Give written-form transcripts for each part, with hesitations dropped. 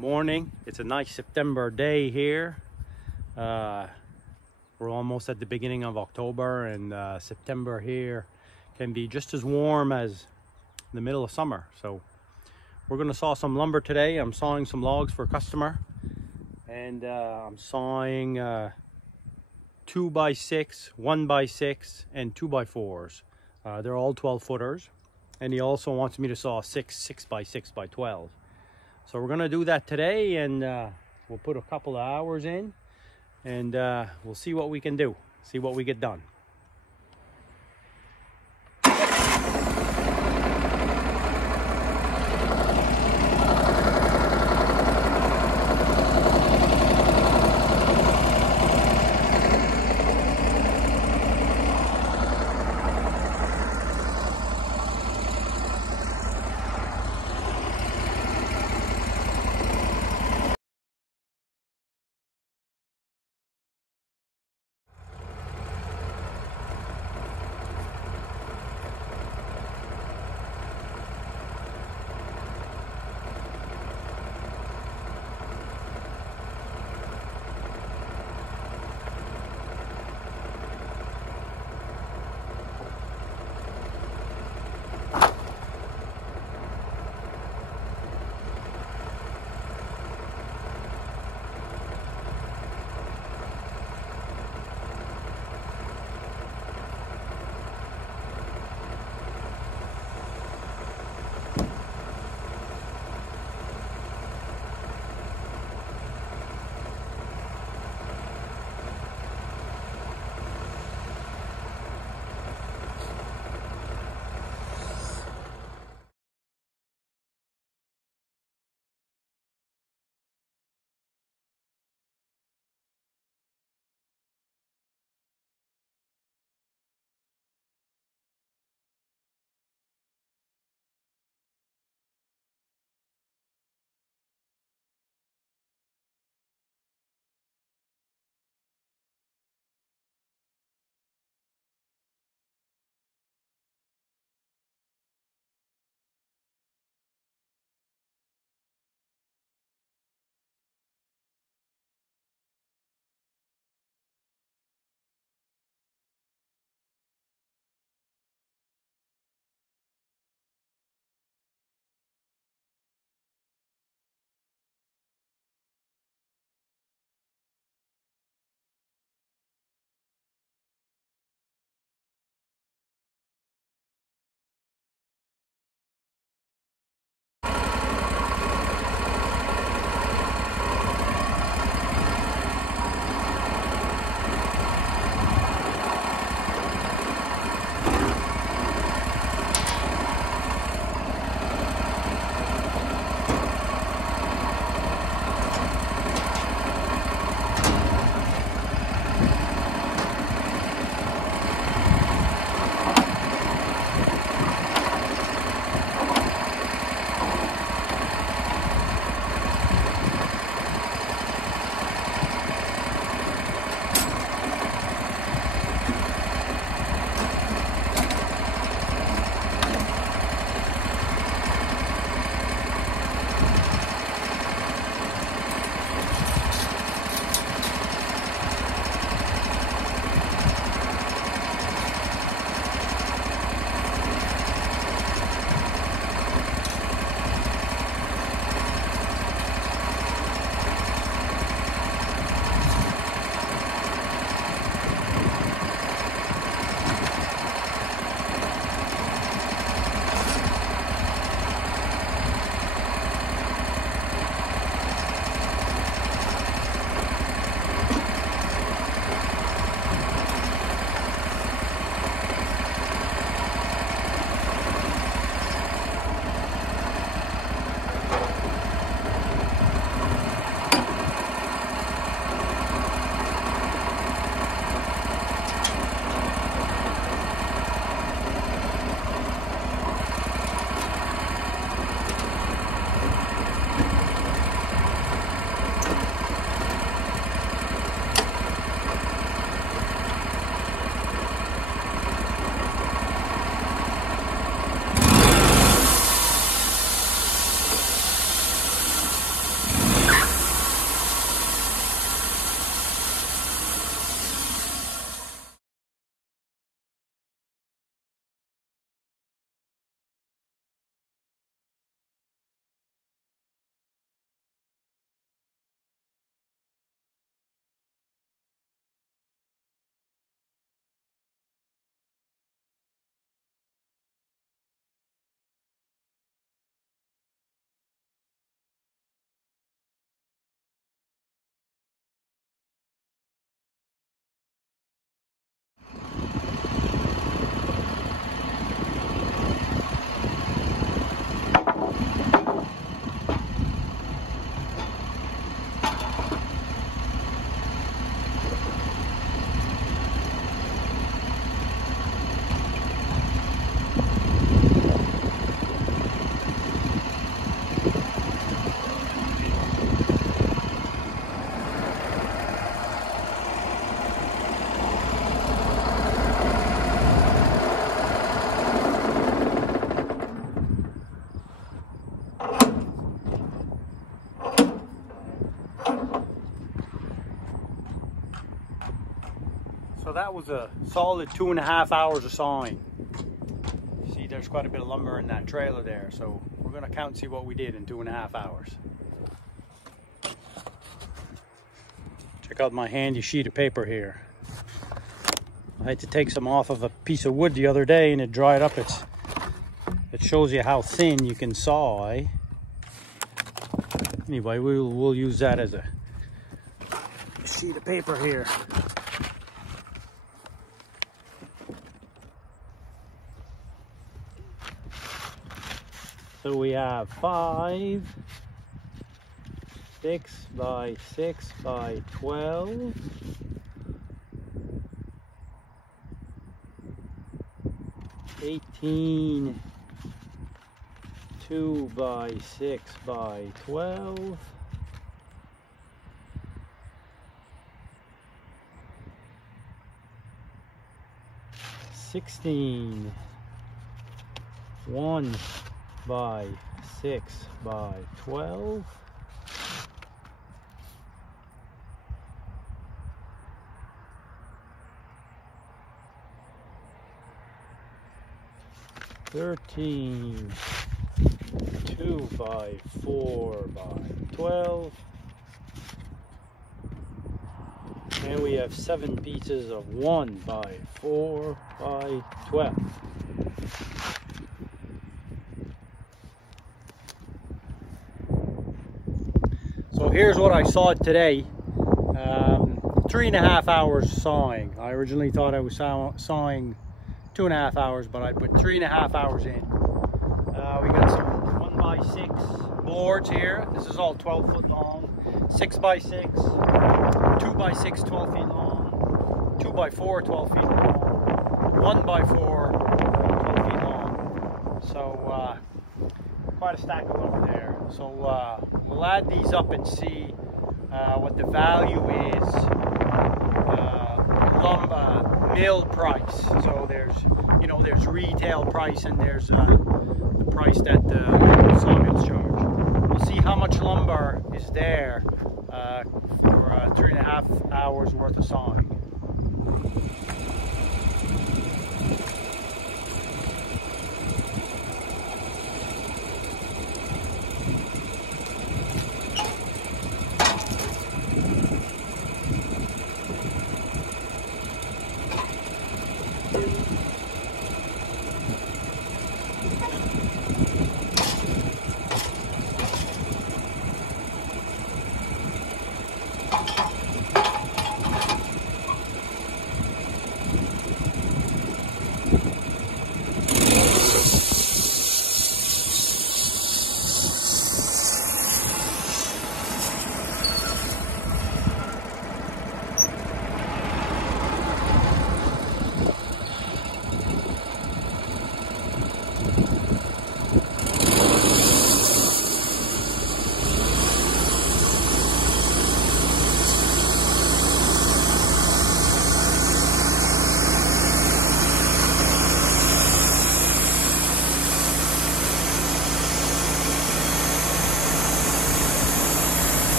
morning. It's a nice September day here. We're almost at the beginning of October, and September here can be just as warm as the middle of summer. So we're going to saw some lumber today. I'm sawing some logs for a customer, and I'm sawing 2x6, 1x6, and 2x4s. They're all 12 footers, and he also wants me to saw 6x6 by 12. So we're gonna do that today, and we'll put a couple of hours in, and we'll see what we can do, see what we get done. a solid 2.5 hours of sawing. See, there's quite a bit of lumber in that trailer there, so we're gonna count and see what we did in 2.5 hours. Check out my handy sheet of paper here. I had to take some off of a piece of wood the other day and it dried up. It shows you how thin you can saw, eh? Anyway, we'll use that as a sheet of paper here. So we have 5, 6 by 6 by 12. 18, 2 by 6 by 12. 16, 1 by 6 by 12. 13, 2 by 4 by 12. And we have 7 pieces of 1 by 4 by 12. So here's what I sawed today. 3.5 hours sawing. I originally thought I was sawing 2.5 hours, but I put 3.5 hours in. We got some 1 by 6 boards here. This is all 12 foot long. 6 by 6, 2 by 6, 12 feet long, 2 by 4, 12 feet long, 1 by 4, 12 feet long. So quite a stack of lumber there. So we'll add these up and see what the value is. Lumber mill price. So there's, you know, there's retail price and there's the price that the sawmills charge. We'll see how much lumber is there for 3.5 hours worth of sawing.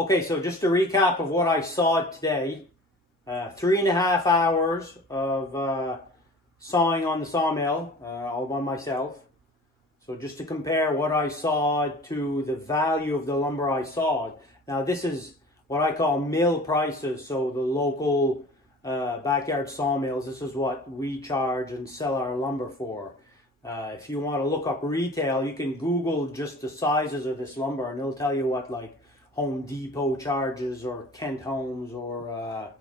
Okay, so just a recap of what I sawed today. 3.5 hours of sawing on the sawmill, all by myself. So just to compare what I sawed to the value of the lumber I sawed. Now this is what I call mill prices, so the local backyard sawmills, this is what we charge and sell our lumber for. If you want to look up retail, you can Google just the sizes of this lumber and it'll tell you what like Home Depot charges, or Kent Homes, or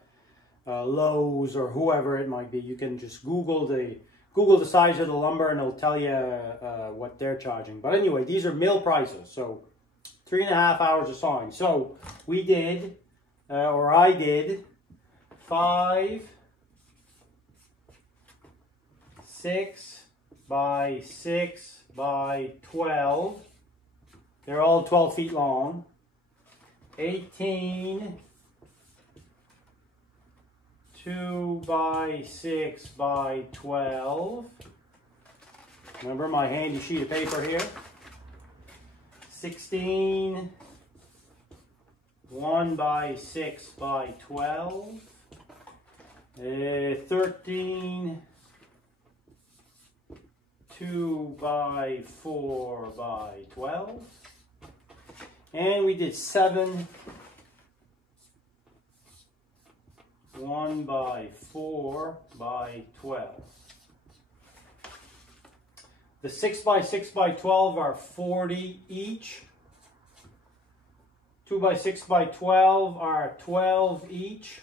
Lowe's, or whoever it might be. You can just Google the size of the lumber and it'll tell you what they're charging. But anyway, these are mill prices. So 3.5 hours of sawing. So we did, or I did, 5 6 by 6 by 12. They're all 12 feet long. 18 2 by 6 by 12. Remember my handy sheet of paper here. 16 1 by 6 by 12. 13 2 by 4 by 12. And we did 7 1 by 4 by 12. The 6 by 6 by 12 are 40 each. 2 by 6 by 12 are 12 each.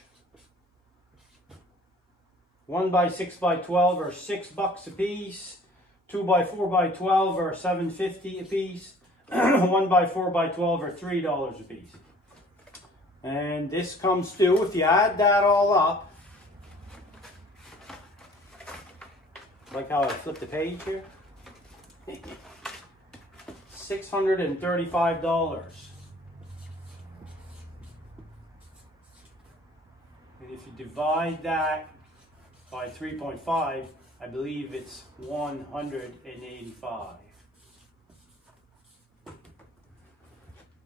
1 by 6 by 12 are $6 a piece. 2 by 4 by 12 are $7.50 a piece. 1 by 4 by 12 are $3 a piece. And this comes to, if you add that all up, like how I flipped the page here, $635. And if you divide that by 3.5, I believe it's 185.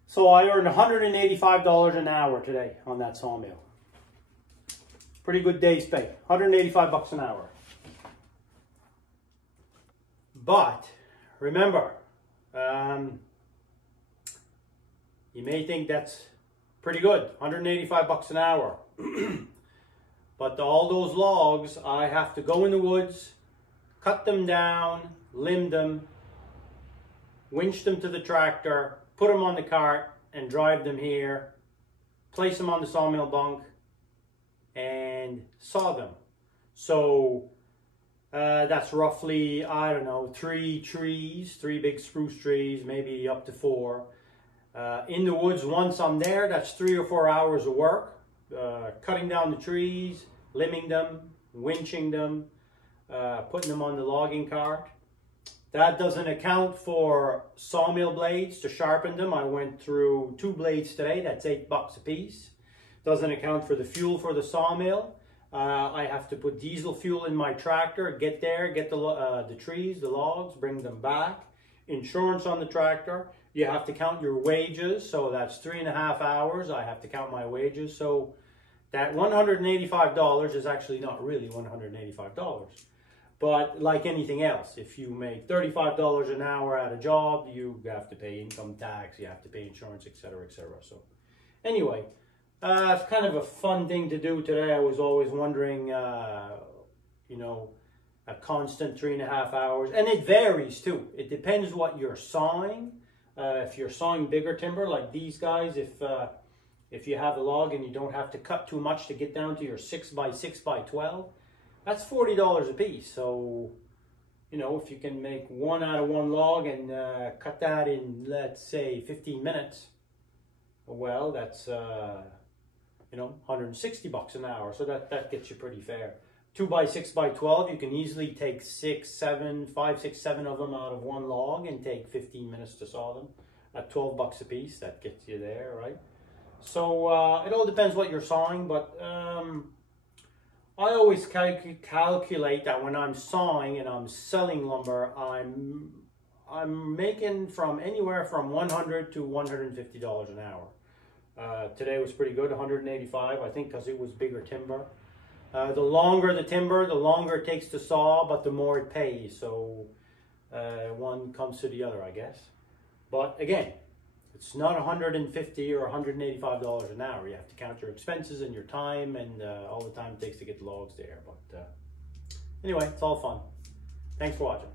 So I earned $185 an hour today on that sawmill. Pretty good day's pay, 185 bucks an hour. But remember, you may think that's pretty good, 185 bucks an hour. But all those logs, I have to go in the woods, cut them down, limb them, winch them to the tractor, put them on the cart and drive them here, place them on the sawmill bunk and saw them. So that's roughly, I don't know, 3 trees, 3 big spruce trees, maybe up to 4. In the woods, once I'm there, that's 3 or 4 hours of work. Cutting down the trees, limbing them, winching them, putting them on the logging cart. That doesn't account for sawmill blades to sharpen them. I went through 2 blades today. That's $8 a piece. Doesn't account for the fuel for the sawmill. I have to put diesel fuel in my tractor, get there, get the trees, the logs, bring them back. Insurance on the tractor. You have to count your wages. So that's 3.5 hours. I have to count my wages. So that $185 is actually not really $185. But like anything else, if you make $35 an hour at a job, you have to pay income tax, you have to pay insurance, etc., etc. So anyway, it's kind of a fun thing to do today. I was always wondering, you know, a constant 3.5 hours. And it varies too. It depends what you're sawing. If you're sawing bigger timber like these guys, if you have a log and you don't have to cut too much to get down to your 6 by 6 by 12, that's $40 a piece. So, you know, if you can make 1 out of 1 log and cut that in, let's say, 15 minutes, well, that's, you know, 160 bucks an hour. So that gets you pretty fair. 2 by 6 by 12, you can easily take 5, 6, 7 of them out of 1 log and take 15 minutes to saw them. At 12 bucks a piece, that gets you there, right? So it all depends what you're sawing, but I always calculate that when I'm sawing and I'm selling lumber, I'm making from anywhere from $100 to $150 an hour. Today was pretty good, 185, I think, because it was bigger timber. The longer the timber, the longer it takes to saw, but the more it pays. So one comes to the other, I guess. But again, it's not $150 or $185 an hour. You have to count your expenses and your time and all the time it takes to get the logs there. But anyway, it's all fun. Thanks for watching.